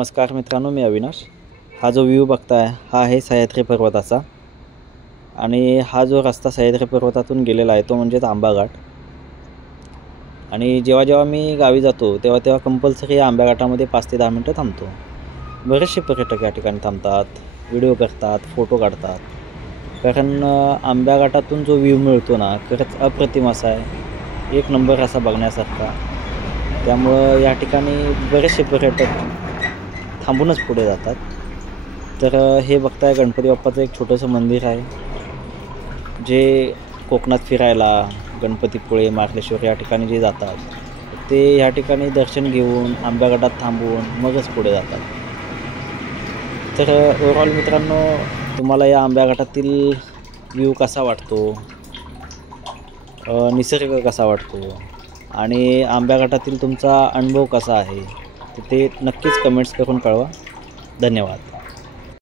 नमस्कार मित्रांनो, मी अविनाश। हा जो व्ह्यू बघताय हा आहे सह्याद्री पर्वताचा आणि हा जो रस्ता सह्याद्री पर्वतातून गेलेला आहे तो म्हणजेच आंबाघाट। आणि जेव्हा मी गावी जातो तेव्हा कंपल्सरी या आंबाघाटामध्ये 5 ते 10 मिनिटं थांबतो। बरेचसे पर्यटक या ठिकाणी थांबतात, व्हिडिओ करतात, फोटो काढतात। कारण आंबाघाटातून जो व्ह्यू मिळतो ना, खरंच अप्रतिम असा आहे, एक नंबर असा बघण्यासारखा। त्यामुळं या ठिकाणी बरेचसे पर्यटक थांबूनच पुढे जातात। तर हे बघताय गणपती बाप्पाचं एक छोटंसं मंदिर आहे, जे कोकणात फिरायला गणपतीपुळे, मार्लेश्वर या ठिकाणी जे जातात ते या ठिकाणी दर्शन घेऊन आंबाघाटात थांबून मगच पुढे जातात। तर ओव्हरऑल मित्रांनो, तुम्हाला या आंबाघाटातील व्ह्यू कसा वाटतो, निसर्ग कसा वाटतो आणि आंबाघाटातील तुमचा अनुभव कसा आहे ते नक्कीच कमेंट्स करून कळवा। धन्यवाद।